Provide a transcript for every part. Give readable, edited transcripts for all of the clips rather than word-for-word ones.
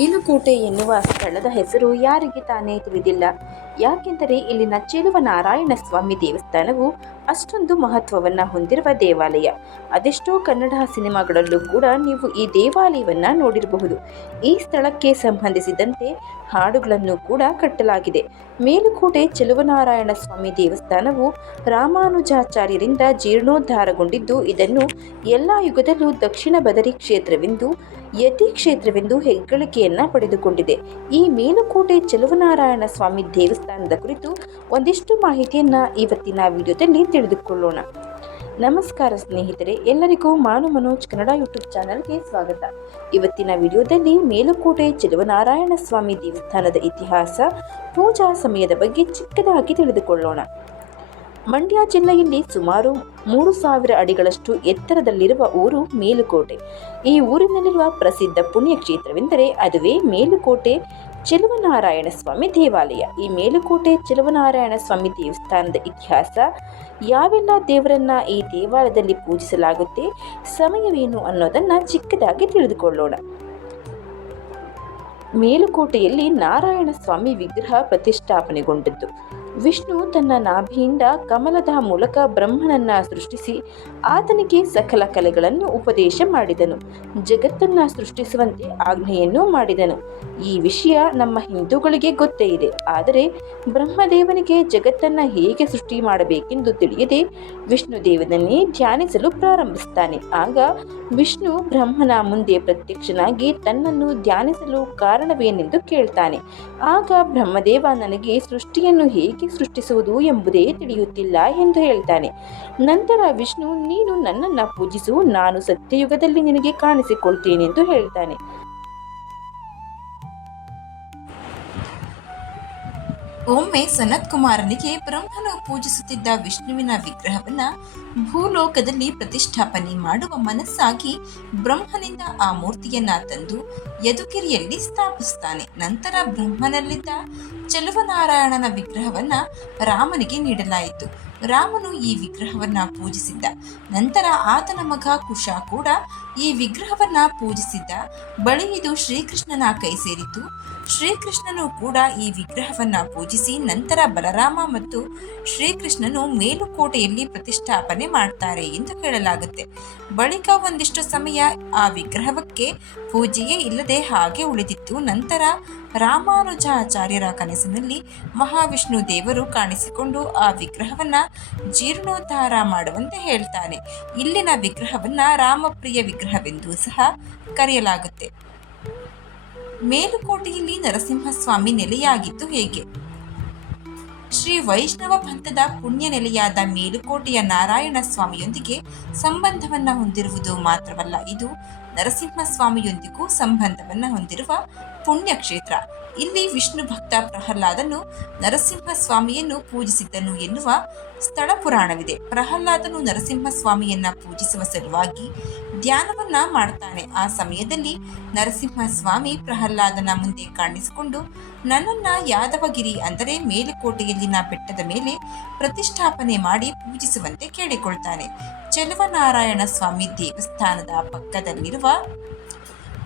ಮೇಲುಕೋಟೆ ಎನ್ನುವ ಸ್ಥಳದ ಹೆಸರು ಯಾರಿಗೆ ತಾನೇ ತಿಳಿದಿಲ್ಲ. ಯಾಕೆಂದರೆ ಇಲ್ಲಿನ ಚೆಲುವನಾರಾಯಣ ಸ್ವಾಮಿ ದೇವಸ್ಥಾನವು ಅಷ್ಟೊಂದು ಮಹತ್ವವನ್ನು ಹೊಂದಿರುವ ದೇವಾಲಯ. ಅದೆಷ್ಟೋ ಕನ್ನಡ ಸಿನಿಮಾಗಳಲ್ಲೂ ಕೂಡ ನೀವು ಈ ದೇವಾಲಯವನ್ನ ನೋಡಿರಬಹುದು. ಈ ಸ್ಥಳಕ್ಕೆ ಸಂಬಂಧಿಸಿದಂತೆ ಹಾಡುಗಳನ್ನು ಕೂಡ ಕಟ್ಟಲಾಗಿದೆ. ಮೇಲುಕೋಟೆ ಚೆಲುವನಾರಾಯಣ ಸ್ವಾಮಿ ದೇವಸ್ಥಾನವು ರಾಮಾನುಜಾಚಾರ್ಯರಿಂದ ಜೀರ್ಣೋದ್ಧಾರಗೊಂಡಿದ್ದು, ಇದನ್ನು ಎಲ್ಲ ಯುಗದಲ್ಲೂ ದಕ್ಷಿಣ ಬದರಿ ಕ್ಷೇತ್ರವೆಂದು, ಯತಿ ಕ್ಷೇತ್ರವೆಂದು ಹೆಗ್ಗಳಿಕೆಯನ್ನ ಪಡೆದುಕೊಂಡಿದೆ. ಈ ಮೇಲುಕೋಟೆ ಚೆಲುವನಾರಾಯಣ ಸ್ವಾಮಿ ದೇವಸ್ಥಾನದ ಕುರಿತು ಒಂದಿಷ್ಟು ಮಾಹಿತಿಯನ್ನ ಇವತ್ತಿನ ವಿಡಿಯೋದಲ್ಲಿ ತಿಳಿದುಕೊಳ್ಳೋಣ. ನಮಸ್ಕಾರ ಸ್ನೇಹಿತರೆ, ಎಲ್ಲರಿಗೂ ಮಾನು ಮನೋಜ್ ಕನ್ನಡ ಯೂಟ್ಯೂಬ್ ಚಾನಲ್ಗೆ ಸ್ವಾಗತ. ಇವತ್ತಿನ ವಿಡಿಯೋದಲ್ಲಿ ಮೇಲುಕೋಟೆ ಚೆಲುವನಾರಾಯಣ ಸ್ವಾಮಿ ದೇವಸ್ಥಾನದ ಇತಿಹಾಸ, ಪೂಜಾ ಸಮಯದ ಬಗ್ಗೆ ಚಿಕ್ಕದಾಗಿ ತಿಳಿದುಕೊಳ್ಳೋಣ. ಮಂಡ್ಯ ಜಿಲ್ಲೆಯಲ್ಲಿ ಸುಮಾರು 3000 ಅಡಿಗಳಷ್ಟು ಎತ್ತರದಲ್ಲಿರುವ ಊರು ಮೇಲುಕೋಟೆ. ಈ ಊರಿನಲ್ಲಿರುವ ಪ್ರಸಿದ್ಧ ಪುಣ್ಯಕ್ಷೇತ್ರವೆಂದರೆ ಅದುವೇ ಮೇಲುಕೋಟೆ ಚೆಲುವನಾರಾಯಣ ಸ್ವಾಮಿ ದೇವಾಲಯ. ಈ ಮೇಲುಕೋಟೆ ಚೆಲುವನಾರಾಯಣ ಸ್ವಾಮಿ ದೇವಸ್ಥಾನದ ಇತಿಹಾಸ, ಯಾವೆಲ್ಲ ದೇವರನ್ನ ಈ ದೇವಾಲಯದಲ್ಲಿ ಪೂಜಿಸಲಾಗುತ್ತೆ, ಸಮಯವೇನು ಅನ್ನೋದನ್ನ ಚಿಕ್ಕದಾಗಿ ತಿಳಿದುಕೊಳ್ಳೋಣ. ಮೇಲುಕೋಟೆಯಲ್ಲಿ ನಾರಾಯಣ ಸ್ವಾಮಿ ವಿಗ್ರಹ ಪ್ರತಿಷ್ಠಾಪನೆಗೊಂಡದ್ದು. ವಿಷ್ಣು ತನ್ನ ನಾಭಿಯಿಂದ ಕಮಲದ ಮೂಲಕ ಬ್ರಹ್ಮನನ್ನ ಸೃಷ್ಟಿಸಿ ಆತನಿಗೆ ಸಕಲ ಕಲೆಗಳನ್ನು ಉಪದೇಶ ಮಾಡಿದನು. ಜಗತ್ತನ್ನ ಸೃಷ್ಟಿಸುವಂತೆ ಆಜ್ಞೆಯನ್ನು ಮಾಡಿದನು. ಈ ವಿಷಯ ನಮ್ಮ ಹಿಂದೂಗಳಿಗೆ ಗೊತ್ತೇ ಇದೆ. ಆದರೆ ಬ್ರಹ್ಮದೇವನಿಗೆ ಜಗತ್ತನ್ನ ಹೇಗೆ ಸೃಷ್ಟಿ ಮಾಡಬೇಕೆಂದು ತಿಳಿಯದೆ ವಿಷ್ಣುದೇವನನ್ನೇ ಧ್ಯಾನಿಸಲು ಪ್ರಾರಂಭಿಸುತ್ತಾನೆ. ಆಗ ವಿಷ್ಣು ಬ್ರಹ್ಮನ ಮುಂದೆ ಪ್ರತ್ಯಕ್ಷನಾಗಿ ತನ್ನನ್ನು ಧ್ಯಾನಿಸಲು ಕಾರಣವೇನೆಂದು ಕೇಳ್ತಾನೆ. ಆಗ ಬ್ರಹ್ಮದೇವ, ನನಗೆ ಸೃಷ್ಟಿಯನ್ನು ಹೇಗೆ ಸೃಷ್ಟಿಸುವುದು ಎಂಬುದೇ ತಿಳಿಯುತ್ತಿಲ್ಲ ಎಂದು ಹೇಳ್ತಾನೆ. ನಂತರ ವಿಷ್ಣು, ನೀನು ನನ್ನನ್ನು ಪೂಜಿಸು, ನಾನು ಸತ್ಯಯುಗದಲ್ಲಿ ನಿನಗೆ ಕಾಣಿಸಿಕೊಳ್ತೇನೆ ಎಂದು ಹೇಳ್ತಾನೆ. ಒಮ್ಮೆ ಸನತ್ ಕುಮಾರನಿಗೆ ಬ್ರಹ್ಮನು ಪೂಜಿಸುತ್ತಿದ್ದ ವಿಷ್ಣುವಿನ ವಿಗ್ರಹವನ್ನ ಭೂಲೋಕದಲ್ಲಿ ಪ್ರತಿಷ್ಠಾಪನೆ ಮಾಡುವ ಮನಸ್ಸಾಗಿ ಬ್ರಹ್ಮನಿಂದ ಆ ಮೂರ್ತಿಯನ್ನ ತಂದು ಯದುಗಿರಿಯಲ್ಲಿ ಸ್ಥಾಪಿಸುತ್ತಾನೆ. ನಂತರ ಬ್ರಹ್ಮನಲ್ಲಿದ್ದ ಚೆಲುವನಾರಾಯಣನ ವಿಗ್ರಹವನ್ನ ರಾಮನಿಗೆ ನೀಡಲಾಯಿತು. ರಾಮನು ಈ ವಿಗ್ರಹವನ್ನ ಪೂಜಿಸಿದ್ದ. ನಂತರ ಆತನ ಮಗ ಕುಶ ಕೂಡ ಈ ವಿಗ್ರಹವನ್ನ ಪೂಜಿಸಿದ್ದ. ಬಳಿ ಇದು ಶ್ರೀಕೃಷ್ಣನ ಕೈ ಸೇರಿತು. ಶ್ರೀಕೃಷ್ಣನು ಕೂಡ ಈ ವಿಗ್ರಹವನ್ನ ಪೂಜಿಸಿ ನಂತರ ಬಲರಾಮ ಮತ್ತು ಶ್ರೀಕೃಷ್ಣನು ಮೇಲುಕೋಟೆಯಲ್ಲಿ ಪ್ರತಿಷ್ಠಾಪನೆ ಮಾಡ್ತಾರೆ ಎಂದು ಹೇಳಲಾಗುತ್ತೆ. ಬಳಿಕ ಒಂದಿಷ್ಟು ಸಮಯ ಆ ವಿಗ್ರಹಕ್ಕೆ ಪೂಜೆಯೇ ಇಲ್ಲದೆ ಹಾಗೆ ಉಳಿದಿತ್ತು. ನಂತರ ರಾಮಾನುಜಾಚಾರ್ಯರ ಕನಸಿನಲ್ಲಿ ಮಹಾವಿಷ್ಣು ದೇವರು ಕಾಣಿಸಿಕೊಂಡು ಆ ವಿಗ್ರಹವನ್ನ ಜೀರ್ಣೋದ್ಧಾರ ಮಾಡುವಂತೆ ಹೇಳ್ತಾನೆ. ಇಲ್ಲಿನ ವಿಗ್ರಹವನ್ನ ರಾಮಪ್ರಿಯ ವಿಗ್ರಹವೆಂದು ಸಹ ಕರೆಯಲಾಗುತ್ತೆ. ಮೇಲುಕೋಟೆಯಲ್ಲಿ ನರಸಿಂಹಸ್ವಾಮಿ ನೆಲೆಯಾಗಿದ್ದು ಹೇಗೆ? ಶ್ರೀ ವೈಷ್ಣವ ಪಂಥದ ಪುಣ್ಯ ನೆಲೆಯಾದ ಮೇಲುಕೋಟೆಯ ನಾರಾಯಣ ಸ್ವಾಮಿಯೊಂದಿಗೆ ಸಂಬಂಧವನ್ನ ಹೊಂದಿರುವುದು ಮಾತ್ರವಲ್ಲ, ಇದು ನರಸಿಂಹಸ್ವಾಮಿಯೊಂದಿಗೂ ಸಂಬಂಧವನ್ನ ಹೊಂದಿರುವ ಪುಣ್ಯಕ್ಷೇತ್ರ. ಇಲ್ಲಿ ವಿಷ್ಣು ಭಕ್ತ ಪ್ರಹ್ಲಾದನು ನರಸಿಂಹಸ್ವಾಮಿಯನ್ನು ಪೂಜಿಸಿದ್ದನು ಎನ್ನುವ ಸ್ಥಳ ಪುರಾಣವಿದೆ. ಪ್ರಹ್ಲಾದನು ನರಸಿಂಹಸ್ವಾಮಿಯನ್ನ ಪೂಜಿಸುವ ಸಲುವಾಗಿ ಧ್ಯಾನವನ್ನ ಮಾಡ್ತಾನೆ. ಆ ಸಮಯದಲ್ಲಿ ನರಸಿಂಹಸ್ವಾಮಿ ಪ್ರಹ್ಲಾದನ ಮುಂದೆ ಕಾಣಿಸಿಕೊಂಡು ನನ್ನನ್ನ ಯಾದವಗಿರಿ ಅಂದರೆ ಮೇಲುಕೋಟೆಯಲ್ಲಿನ ಬೆಟ್ಟದ ಮೇಲೆ ಪ್ರತಿಷ್ಠಾಪನೆ ಮಾಡಿ ಪೂಜಿಸುವಂತೆ ಕೇಳಿಕೊಳ್ತಾನೆ. ಚೆಲುವನಾರಾಯಣ ಸ್ವಾಮಿ ದೇವಸ್ಥಾನದ ಪಕ್ಕದಲ್ಲಿರುವ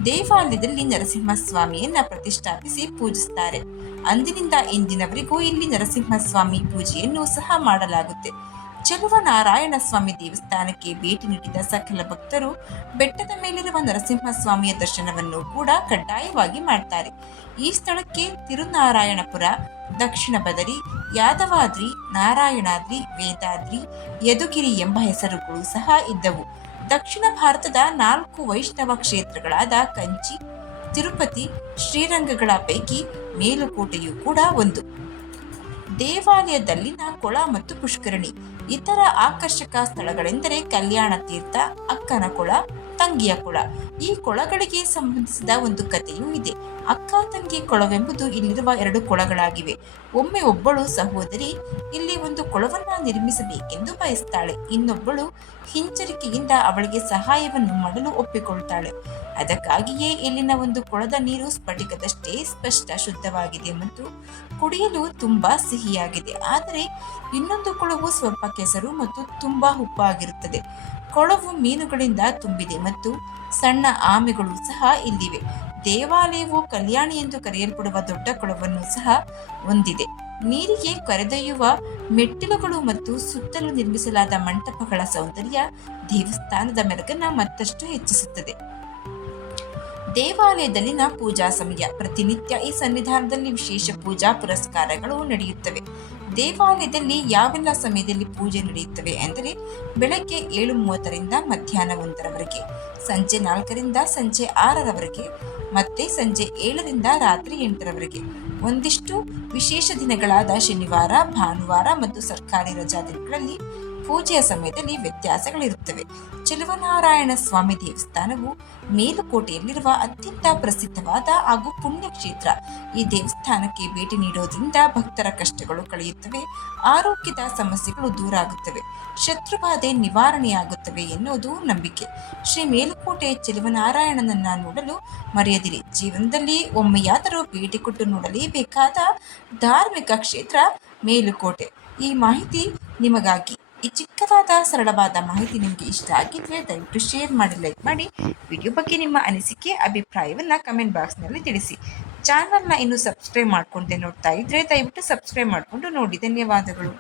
ದೇವಾಲಯದಲ್ಲಿ ನರಸಿಂಹಸ್ವಾಮಿಯನ್ನ ಪ್ರತಿಷ್ಠಾಪಿಸಿ ಪೂಜಿಸುತ್ತಾರೆ. ಅಂದಿನಿಂದ ಇಂದಿನವರೆಗೂ ಇಲ್ಲಿ ನರಸಿಂಹಸ್ವಾಮಿ ಪೂಜೆಯನ್ನು ಸಹ ಮಾಡಲಾಗುತ್ತೆ. ಚೆಲುವನಾರಾಯಣ ಸ್ವಾಮಿ ದೇವಸ್ಥಾನಕ್ಕೆ ಭೇಟಿ ನೀಡಿದ ಸಕಲ ಭಕ್ತರು ಬೆಟ್ಟದ ಮೇಲಿರುವ ನರಸಿಂಹಸ್ವಾಮಿಯ ದರ್ಶನವನ್ನು ಕೂಡ ಕಡ್ಡಾಯವಾಗಿ ಮಾಡ್ತಾರೆ. ಈ ಸ್ಥಳಕ್ಕೆ ತಿರುನಾರಾಯಣಪುರ, ದಕ್ಷಿಣ ಬದರಿ, ಯಾದವಾದ್ರಿ, ನಾರಾಯಣಾದ್ರಿ, ವೇದಾದ್ರಿ, ಯದುಗಿರಿ ಎಂಬ ಹೆಸರುಗಳು ಸಹ ಇದ್ದವು. ದಕ್ಷಿಣ ಭಾರತದ 4 ವೈಷ್ಣವ ಕ್ಷೇತ್ರಗಳಾದ ಕಂಚಿ, ತಿರುಪತಿ, ಶ್ರೀರಂಗಗಳ ಪೈಕಿ ಮೇಲುಕೋಟೆಯೂ ಕೂಡ ಒಂದು. ದೇವಾಲಯದಲ್ಲಿನ ಕೊಳ ಮತ್ತು ಪುಷ್ಕರಣಿ. ಇತರ ಆಕರ್ಷಕ ಸ್ಥಳಗಳೆಂದರೆ ಕಲ್ಯಾಣ ತೀರ್ಥ, ಅಕ್ಕನ ಕೊಳ, ತಂಗಿಯ ಕೊಳ. ಈ ಕೊಳಗಳಿಗೆ ಸಂಬಂಧಿಸಿದ ಒಂದು ಕಥೆಯೂ ಇದೆ. ಅಕ್ಕ ತಂಗಿ ಕೊಳವೆಂಬುದು ಇಲ್ಲಿರುವ 2 ಕೊಳಗಳಾಗಿವೆ. ಒಮ್ಮೆ ಒಬ್ಬಳು ಸಹೋದರಿ ಇಲ್ಲಿ ಒಂದು ಕೊಳವನ್ನ ನಿರ್ಮಿಸಬೇಕೆಂದು ಬಯಸ್ತಾಳೆ. ಇನ್ನೊಬ್ಬಳು ಹಿಂಜರಿಕೆಯಿಂದ ಅವಳಿಗೆ ಸಹಾಯವನ್ನು ಮಾಡಲು ಒಪ್ಪಿಕೊಳ್ತಾಳೆ. ಅದಕ್ಕಾಗಿಯೇ ಇಲ್ಲಿನ ಒಂದು ಕೊಳದ ನೀರು ಸ್ಫಟಿಕದಷ್ಟೇ ಸ್ಪಷ್ಟ, ಶುದ್ಧವಾಗಿದೆ ಮತ್ತು ಕುಡಿಯಲು ತುಂಬಾ ಸಿಹಿಯಾಗಿದೆ. ಆದರೆ ಇನ್ನೊಂದು ಕೊಳವು ಸ್ವಲ್ಪ ಕೆಸರು ಮತ್ತು ತುಂಬಾ ಉಪ್ಪಾಗಿರುತ್ತದೆ. ಕೊಳವು ಮೀನುಗಳಿಂದ ತುಂಬಿದೆ ಮತ್ತು ಸಣ್ಣ ಆಮೆಗಳು ಸಹ ಇಲ್ಲಿವೆ. ದೇವಾಲಯವು ಕಲ್ಯಾಣಿ ಎಂದು ಕರೆಯಲ್ಪಡುವ ದೊಡ್ಡ ಕೊಳವನ್ನು ಸಹ ಹೊಂದಿದೆ. ನೀರಿಗೆ ಕರೆದೊಯ್ಯುವ ಮೆಟ್ಟಿಲುಗಳು ಮತ್ತು ಸುತ್ತಲೂ ನಿರ್ಮಿಸಲಾದ ಮಂಟಪಗಳ ಸೌಂದರ್ಯ ದೇವಸ್ಥಾನದ ಮೆರುಗನ್ನು ಮತ್ತಷ್ಟು ಹೆಚ್ಚಿಸುತ್ತದೆ. ದೇವಾಲಯದಲ್ಲಿನ ಪೂಜಾ ಸಮಯ. ಪ್ರತಿನಿತ್ಯ ಈ ಸನ್ನಿಧಾನದಲ್ಲಿ ವಿಶೇಷ ಪೂಜಾ ಪುರಸ್ಕಾರಗಳು ನಡೆಯುತ್ತವೆ. ದೇವಾಲಯದಲ್ಲಿ ಯಾವೆಲ್ಲ ಸಮಯದಲ್ಲಿ ಪೂಜೆ ನಡೆಯುತ್ತವೆ ಎಂದರೆ ಬೆಳಗ್ಗೆ 7:30ರಿಂದ ಮಧ್ಯಾಹ್ನ 1ರವರೆಗೆ, ಸಂಜೆ 4ರಿಂದ ಸಂಜೆ 6ರವರೆಗೆ, ಮತ್ತೆ ಸಂಜೆ 7ರಿಂದ ರಾತ್ರಿ 8ರವರೆಗೆ. ಒಂದಿಷ್ಟು ವಿಶೇಷ ದಿನಗಳಾದ ಶನಿವಾರ, ಭಾನುವಾರ ಮತ್ತು ಸರ್ಕಾರಿ ರಜಾ ದಿನಗಳಲ್ಲಿ ಪೂಜೆಯ ಸಮಯದಲ್ಲಿ ವ್ಯತ್ಯಾಸಗಳಿರುತ್ತವೆ. ಚೆಲುವನಾರಾಯಣ ಸ್ವಾಮಿ ದೇವಸ್ಥಾನವು ಮೇಲುಕೋಟೆಯಲ್ಲಿರುವ ಅತ್ಯಂತ ಪ್ರಸಿದ್ಧವಾದ ಹಾಗೂ ಪುಣ್ಯಕ್ಷೇತ್ರ. ಈ ದೇವಸ್ಥಾನಕ್ಕೆ ಭೇಟಿ ನೀಡೋದ್ರಿಂದ ಭಕ್ತರ ಕಷ್ಟಗಳು ಕಳೆಯುತ್ತವೆ, ಆರೋಗ್ಯದ ಸಮಸ್ಯೆಗಳು ದೂರ ಆಗುತ್ತವೆ, ಶತ್ರುಬಾಧೆ ನಿವಾರಣೆಯಾಗುತ್ತವೆ ಎನ್ನುವುದು ನಂಬಿಕೆ. ಶ್ರೀ ಮೇಲುಕೋಟೆ ಚೆಲುವನಾರಾಯಣನನ್ನ ನೋಡಲು ಮರೆಯದಿರಿ. ಜೀವನದಲ್ಲಿ ಒಮ್ಮೆಯಾದರೂ ಭೇಟಿ ಕೊಟ್ಟು ನೋಡಲೇಬೇಕಾದ ಧಾರ್ಮಿಕ ಕ್ಷೇತ್ರ ಮೇಲುಕೋಟೆ. ಈ ಮಾಹಿತಿ ನಿಮಗಾಗಿ. ಈ ಚಿಕ್ಕದಾದ ಸರಳವಾದ ಮಾಹಿತಿ ನಿಮಗೆ ಇಷ್ಟ ಆಗಿದ್ರೆ ದಯವಿಟ್ಟು ಶೇರ್ ಮಾಡಿ, ಲೈಕ್ ಮಾಡಿ. ವಿಡಿಯೋ ಬಗ್ಗೆ ನಿಮ್ಮ ಅನಿಸಿಕೆ ಅಭಿಪ್ರಾಯವನ್ನು ಕಮೆಂಟ್ ಬಾಕ್ಸ್ನಲ್ಲಿ ತಿಳಿಸಿ. ಚಾನಲ್ನ ಇನ್ನೂ ಸಬ್ಸ್ಕ್ರೈಬ್ ಮಾಡ್ಕೊಂಡೆ ನೋಡ್ತಾ ಇದ್ರೆ ದಯವಿಟ್ಟು ಸಬ್ಸ್ಕ್ರೈಬ್ ಮಾಡಿಕೊಂಡು ನೋಡಿ. ಧನ್ಯವಾದಗಳು.